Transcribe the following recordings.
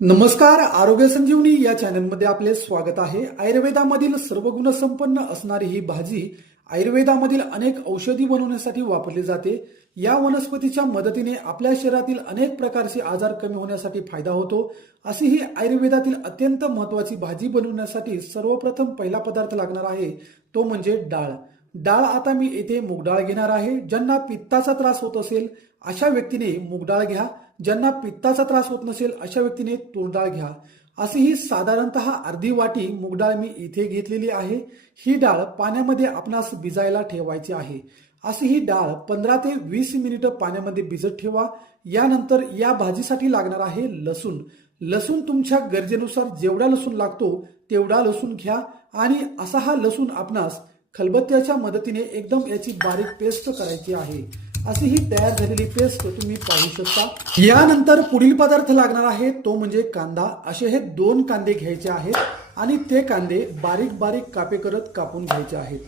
नमस्कार. आरोग्य संजीवनी या चॅनलमध्ये आपले स्वागत आहे. आयुर्वेदामधील सर्व गुणसंपन्न असणारी ही भाजी आयुर्वेदामधील अनेक औषधी बनवण्यासाठी वापरली जाते. या वनस्पतीच्या मदतीने आपल्या शरीरातील अनेक प्रकारचे आजार कमी होण्यासाठी फायदा होतो. अशी ही आयुर्वेदातील अत्यंत महत्त्वाची भाजी बनवण्यासाठी सर्वप्रथम पहिला पदार्थ लागणार आहे तो म्हणजे डाळ. डाळ आता मी येथे मूगडाळ घेणार आहे. ज्यांना पित्ताचा त्रास होत असेल अशा व्यक्तीने मूगडाळ घ्या. ज्यांना पित्ताचा त्रास होत नसेल अशा व्यक्तीने तूर डाळ घ्या. अशी ही साधारणतः अर्धी वाटी मूगडाळ मी इथे घेतलेली आहे. ही डाळ पाण्यामध्ये आपणास भिजायला ठेवायची आहे. अशी ही डाळ 15 ते 20 मिनिटं पाण्यामध्ये भिजत ठेवा. यानंतर या भाजीसाठी लागणार आहे लसूण. लसूण तुमच्या गरजेनुसार जेवढा लसूण लागतो तेवढा लसूण घ्या आणि असा हा लसूण आपणास खलबत्त्याच्या मदतीने एकदम याची बारीक पेस्ट करायची आहे. अशी ही तयार झालेली पेस्ट तुम्ही पाहू शकता. यानंतर पुढील पदार्थ लागणार आहे तो म्हणजे कांदा. असे हे 2 कांदे घ्यायचे आहेत आणि ते कांदे बारीक बारीक कापे करत कापून घ्यायचे आहेत.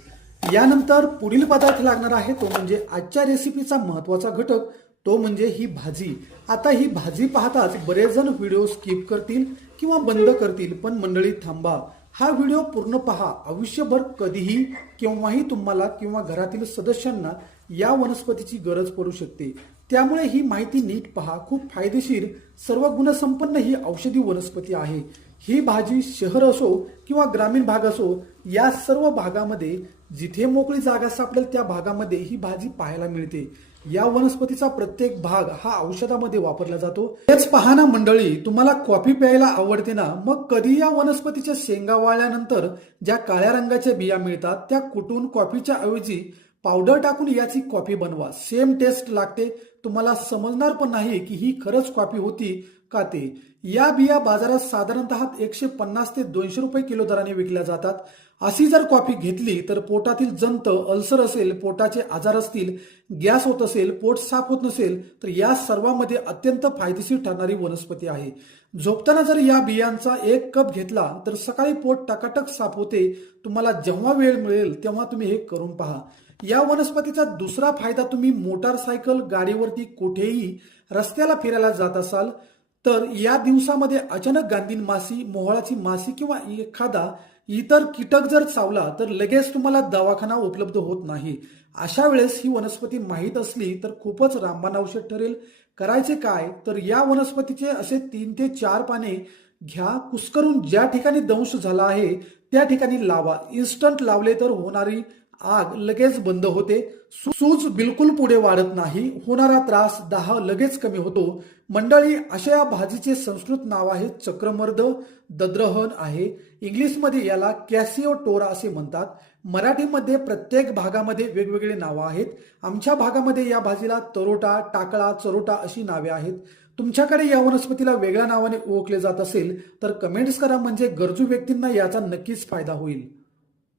यानंतर पुढील पदार्थ लागणार आहे तो म्हणजे आजच्या रेसिपीचा महत्त्वाचा घटक तो म्हणजे ही भाजी. आता ही भाजी पाहताच बरेच जण व्हिडिओ स्किप करतील किंवा बंद करतील, पण मंडळी थांबा. हा व्हिडिओ पूर्ण पहा. आयुष्यभर कधीही केव्हाही तुम्हाला किंवा घरातील सदस्यांना या वनस्पतीची गरज पडू शकते. त्यामुळे ही माहिती नीट पहा. खूप फायदेशीर सर्व गुणसंपन्न ही औषधी वनस्पती आहे. ही भाजी शहर असो किंवा ग्रामीण भाग असो या सर्व भागामध्ये जिथे मोकळी जागा सापडेल त्या भागामध्ये ही भाजी पाहायला मिळते. या वनस्पतीचा प्रत्येक भाग हा औषधामध्ये वापरला जातो. तेच पहा ना मंडळी, तुम्हाला कॉफी प्यायला आवडते ना, मग कधी या वनस्पतीच्या शेंगा वाळल्यानंतर ज्या काळ्या रंगाच्या बिया मिळतात त्या कुटून कॉफीच्या ऐवजी पावडर टाकून याची कॉफी बनवा. सेम टेस्ट लागते. तुम्हाला समजणार पण नाही की ही खरंच कॉफी होती का ते. या बिया बाजारात साधारणतः 150 ते 200 रुपये किलो दराने विकल्या जातात. अशी जर कॉफी घेतली तर पोटातील जंत, अल्सर असेल, पोटाचे आजार असतील, गॅस होत असेल, पोट साफ होत नसेल तर या सर्वांमध्ये अत्यंत फायदेशीर ठरणारी वनस्पती आहे. झोपताना जर या बियांचा 1 कप घेतला तर सकाळी पोट टकाटक साफ होते. तुम्हाला जेव्हा वेळ मिळेल तेव्हा तुम्ही हे करून पहा. या वनस्पतीचा दुसरा फायदा, तुम्ही मोटारसायकल, गाडीवरती कुठेही रस्त्याला फिरायला जात असाल तर या दिवसामध्ये अचानक गांधीन माशी, मोहळाची माशी किंवा एखादा इतर कीटक जर चावला तर लगेच तुम्हाला दवाखाना उपलब्ध होत नाही. अशा वेळेस ही वनस्पती माहीत असली तर खूपच रामबाण औषध ठरेल. करायचे काय तर या वनस्पतीचे असे 3 ते 4 पाने घ्या. कुस्करून ज्या ठिकाणी दंश झाला आहे त्या ठिकाणी लावा. इन्स्टंट लावले तर होणारी आग लगेच बंद होते. सूज बिलकुल पुढे वाढत नाही. होणारा त्रास, दाह लगेच कमी होतो. मंडळी, अशा या भाजीचे संस्कृत नाव आहे चक्रमर्द दद्रहन आहे. इंग्लिशमध्ये याला कॅसिओटोरा असे म्हणतात. मराठीमध्ये प्रत्येक भागामध्ये वेगवेगळे नावं आहेत. आमच्या भागामध्ये या भाजीला तरोटा, टाकळा, चरोटा अशी नावे आहेत. तुमच्याकडे या वनस्पतीला वेगळ्या नावाने ओळखले जात असेल तर कमेंट्स करा, म्हणजे गरजू व्यक्तींना याचा नक्कीच फायदा होईल.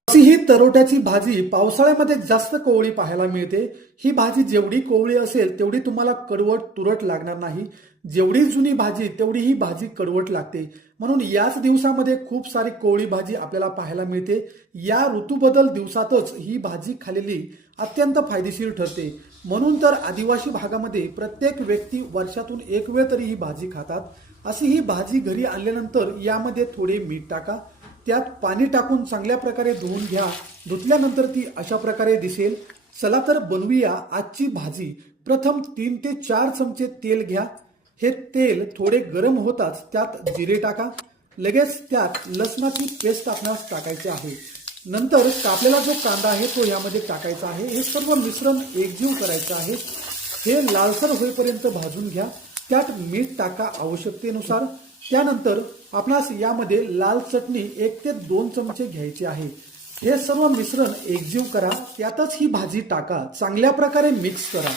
अशी ही तरोट्याची भाजी पावसाळ्यामध्ये जास्त कोवळी पाहायला मिळते. ही भाजी जेवढी कोवळी असेल तेवढी तुम्हाला कडवट, तुरट लागणार नाही. जेवढी जुनी भाजी तेवढी ही भाजी कडवट लागते. म्हणून याच दिवसामध्ये खूप सारी कोवळी भाजी आपल्याला पाहायला मिळते. या ऋतूबदल दिवसातच ही भाजी खाल्लेली अत्यंत फायदेशीर ठरते. म्हणून तर आदिवासी भागामध्ये प्रत्येक व्यक्ती वर्षातून 1 वेळ तरी ही भाजी खातात. अशी ही भाजी घरी आणल्यानंतर यामध्ये थोडे मीठ टाका. त्यात पाणी टाकून चांगल्या प्रकारे धुवून घ्या. धुतल्यानंतर ती अशा प्रकारे दिसेल. चला तर बनवूया आजची भाजी. प्रथम 3 ते 4 चमचे तेल घ्या. हे तेल थोडे गरम होताच त्यात जिरे टाका. लगेच त्यात लसणाची पेस्ट आपणास टाकायची आहे. नंतर कापलेला जो कांदा आहे तो यामध्ये टाकायचा आहे. हे सर्व मिश्रण एकजीव करायचं आहे. हे लालसर होईपर्यंत भाजून घ्या. त्यात मीठ टाका आवश्यकतेनुसार. त्यानंतर आपणास यामध्ये लाल चटणी 1 ते 2 चमचे घ्यायची आहे. हे सर्व मिश्रण एकजीव करा. त्यातच ही भाजी टाका. चांगल्या प्रकारे मिक्स करा.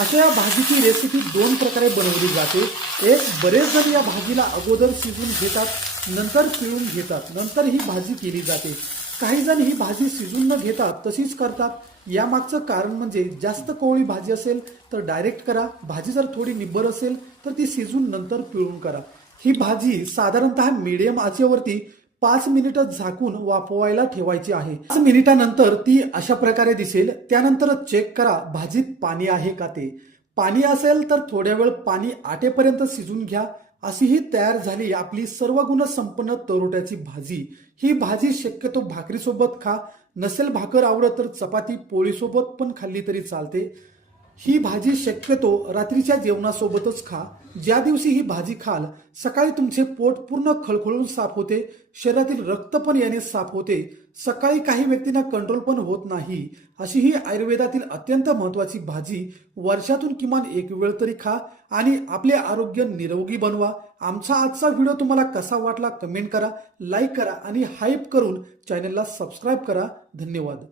अशा या भाजीची रेसिपी 2 प्रकारे बनवली जाते. एक, बरेच जण या भाजीला अगोदर शिजवून घेतात, नंतर पिळून घेतात, नंतर ही भाजी केली जाते. काही जण ही भाजी शिजून न घेता तशीच करतात. यामागचं कारण म्हणजे जास्त कोवळी भाजी असेल तर डायरेक्ट करा. भाजी जर थोडी निब्बर असेल तर ती शिजून नंतर पिळून करा. ही भाजी साधारणतः मीडियम आचेवरती 5 मिनिटं झाकून वाफवायला ठेवायची आहे. 5 मिनिटानंतर ती अशा प्रकारे दिसेल. त्यानंतर चेक करा भाजीत पाणी आहे का ते. पाणी असेल तर थोड्या वेळ पाणी आटेपर्यंत शिजून घ्या. अशी ही तयार झाली आपली सर्व गुण संपन्न तरोट्याची भाजी। ही भाजी शक्यतो भाकरीसोबत खा, नसेल भाकर आवडत तर चपाती पोळीसोबत पण खाल्ली तरी चालते। ही भाजी शक्यतो रात्रीच्या जेवणासोबतच खा। ज्या दिवशी ही भाजी खाल सकाळी तुमचे पोट पूर्ण खळखळून साफ होते, शरीरातील रक्त पण याने साफ होते, सकाळी काही व्यक्तींना कंट्रोल पण होत नाही। अशी ही आयुर्वेदातील अत्यंत महत्वाची भाजी वर्षातून किमान एक वेळ तरी खा आणि आपले आरोग्य निरोगी बनवा। आमचा आजचा व्हिडिओ तुम्हाला कसा वाटला कमेंट करा, लाईक करा आणि हाईप करून चॅनलला सबस्क्राईब करा। धन्यवाद।